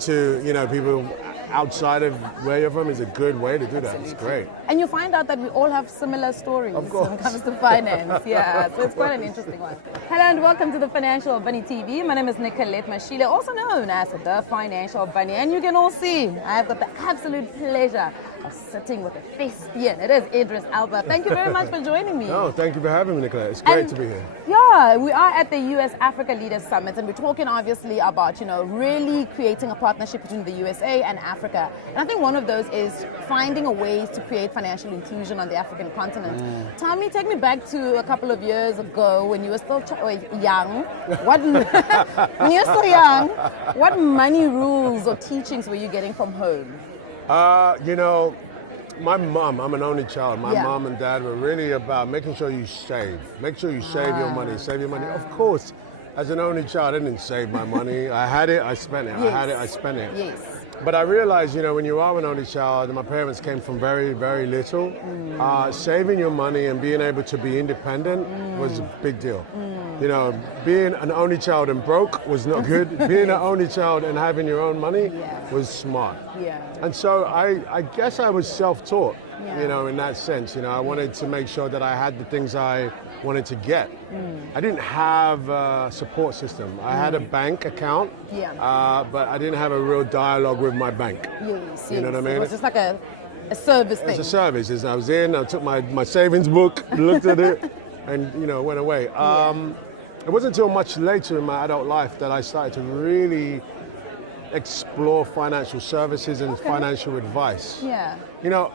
To people outside of where you're from is a good way to do that. It's great. And you find out that we all have similar stories when it comes to finance. Yeah, so it's quite an interesting one. Hello and welcome to the Financial Bunny TV. My name is Nicolette Mashile, also known as the Financial Bunny. And you can all see I've got the absolute pleasure of sitting with a thespian. It is Idris Alba. Thank you very much for joining me. No, thank you for having me, Nicolette. It's great to be here. Yeah, we are at the USAfricaLeadersSummit, and we're talking obviously about, really creating a partnership between the USA and Africa. And I think one of those is finding a way to create financial inclusion on the African continent. Take me back to a couple of years ago when you were still young. When you were still young, what money rules or teachings were you getting from home? My mom, I'm an only child. My mom and dad were really about making sure you save. Make sure you save your money, save your money. Of course, as an only child, I didn't save my money. I had it, I spent it. Yes. I had it, I spent it. Yes. But I realized, when you are an only child, and my parents came from very, very little, saving your money and being able to be independent was a big deal. Being an only child and broke was not good. Being an only child and having your own money was smart. Yeah. And so I guess I was self-taught, in that sense. I wanted to make sure that I had the things I wanted to get. I didn't have a support system. I had a bank account, but I didn't have a real dialogue with my bank. Yes, you know what I mean? It was just like a service thing. It's a service. I was in, I took my savings book, looked at it, and went away. It wasn't until much later in my adult life that I started to really explore financial services and financial advice. Yeah.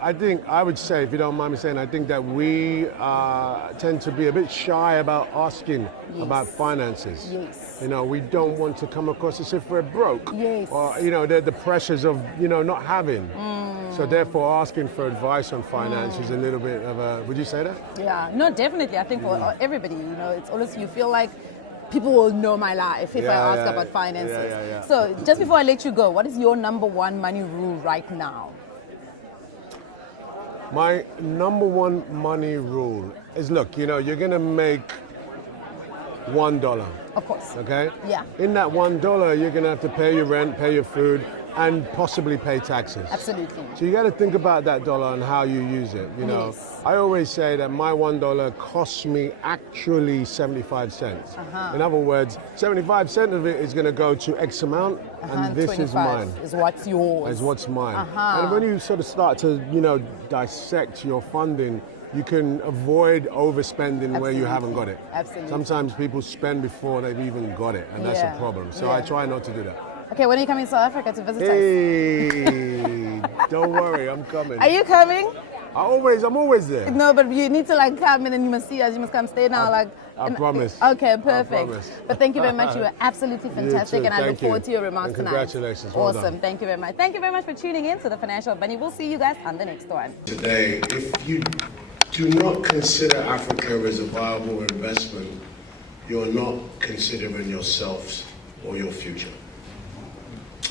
I think, I would say, if you don't mind me saying, I think that we tend to be a bit shy about asking about finances. Yes. We don't want to come across as if we're broke. Yes. Or, the pressures of, not having. So therefore, asking for advice on finance is a little bit of a, would you say that? Yeah, no, definitely. I think for everybody, it's always, you feel like people will know my life if I ask about finances. Yeah. So just before I let you go, what is your number one money rule right now? My number one money rule is, look, you're going to make $1. Of course. Okay? Yeah. In that $1, you're going to have to pay your rent, pay your food, and possibly pay taxes. Absolutely. So you got to think about that dollar and how you use it. Yes. I always say that my $1 costs me actually 75 cents. In other words, 75 cents of it is going to go to X amount, and this is mine. Is what's yours. Is what's mine. And when you sort of start to, dissect your funding, you can avoid overspending where you haven't got it. Absolutely. Sometimes people spend before they've even got it, and that's a problem. So I try not to do that. Okay, when are you coming to South Africa to visit us? Hey, don't worry, I'm coming. Are you coming? I'm always there. No, but you need to come in and you must see us. You must come stay now. I promise. Okay, perfect. I promise. But thank you very much. You were absolutely fantastic, and I look forward to your remarks tonight. Congratulations. Well awesome. done. Thank you very much. Thank you very much for tuning in to the Financial Bunny. We'll see you guys on the next one. Today, if you do not consider Africa as a viable investment, you're not considering yourselves or your future.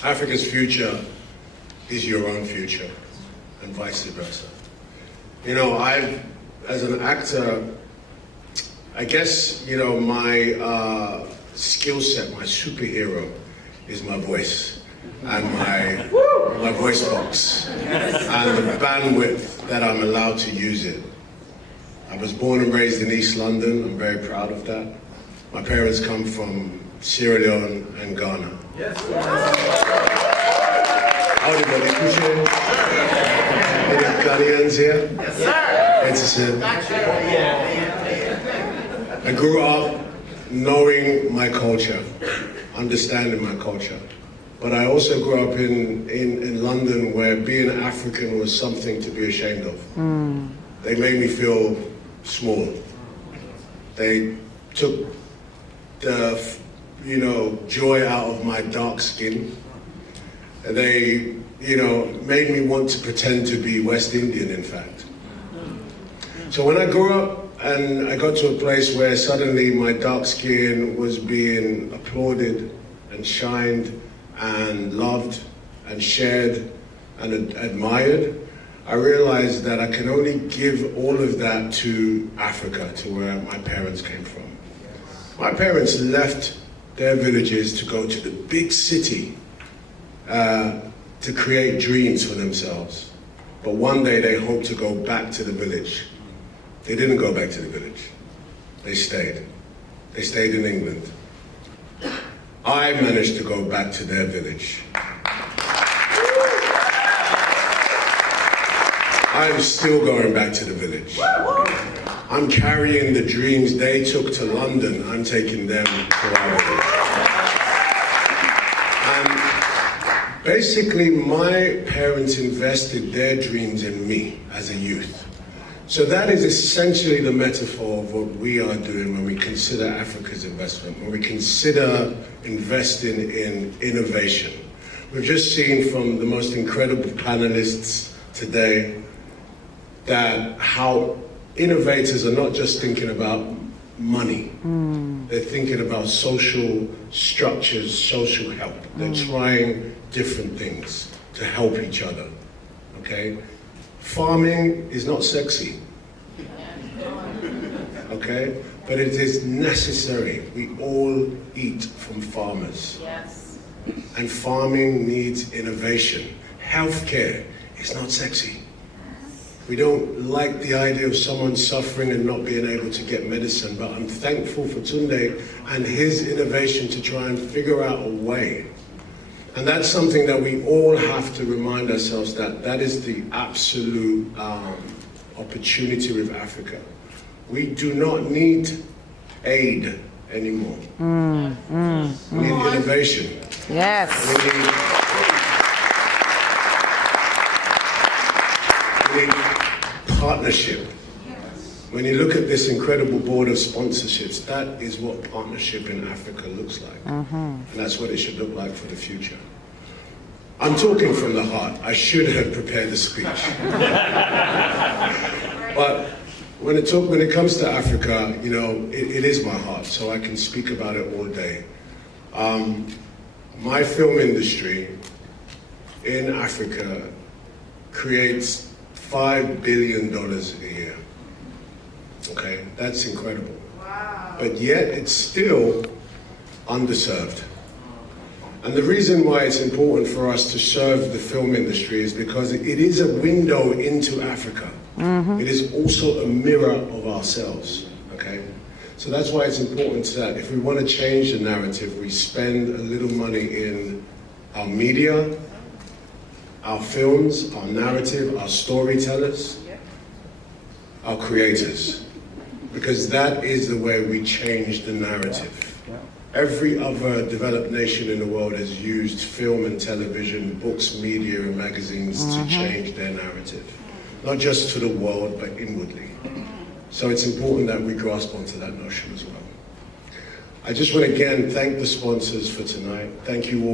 Africa's future is your own future, and vice versa. As an actor, I guess, my skill set, my superhero, is my voice and my voice box and the bandwidth that I'm allowed to use it. I was born and raised in East London. I'm very proud of that. My parents come from Sierra Leone and Ghana. Yes. Howdy, buddy. Any Ghanaians here? Yes, sir. I grew up knowing my culture, understanding my culture. But I also grew up in London, where being African was something to be ashamed of. They made me feel small. They took the joy out of my dark skin. They, made me want to pretend to be West Indian, in fact. So when I grew up and I got to a place where suddenly my dark skin was being applauded and shined and loved and shared and admired, I realized that I can only give all of that to Africa, to where my parents came from. My parents left their villages to go to the big city to create dreams for themselves. But one day they hope to go back to the village. They didn't go back to the village. They stayed. They stayed in England. I managed to go back to their village. I'm still going back to the village. I'm carrying the dreams they took to London. I'm taking them to our village. And basically, my parents invested their dreams in me as a youth. So that is essentially the metaphor of what we are doing when we consider Africa's investment, when we consider investing in innovation. We've just seen from the most incredible panelists today that how innovators are not just thinking about money. They're thinking about social structures, social help. They're trying different things to help each other, okay? Farming is not sexy, okay? But it is necessary. We all eat from farmers. Yes. And farming needs innovation. Healthcare is not sexy. We don't like the idea of someone suffering and not being able to get medicine, but I'm thankful for Tunde and his innovation to try and figure out a way. And that's something that we all have to remind ourselves that is the absolute opportunity with Africa. We do not need aid anymore. We need innovation. Yes. We need partnership. When you look at this incredible board of sponsorships, that is what partnership in Africa looks like. And that's what it should look like for the future. I'm talking from the heart. I should have prepared a speech. But when it comes to Africa, you know, it is my heart, so I can speak about it all day. My film industry in Africa creates $5 billion a year. Okay, that's incredible. Wow. But yet it's still underserved. And the reason why it's important for us to serve the film industry is because it is a window into Africa. It is also a mirror of ourselves, okay? So that's why it's important that if we want to change the narrative, we spend a little money in our media, our films, our narrative, our storytellers, our creators. Because that is the way we change the narrative. Every other developed nation in the world has used film and television, books, media, and magazines to change their narrative. Not just to the world, but inwardly. So it's important that we grasp onto that notion as well. I just want to again thank the sponsors for tonight. Thank you all.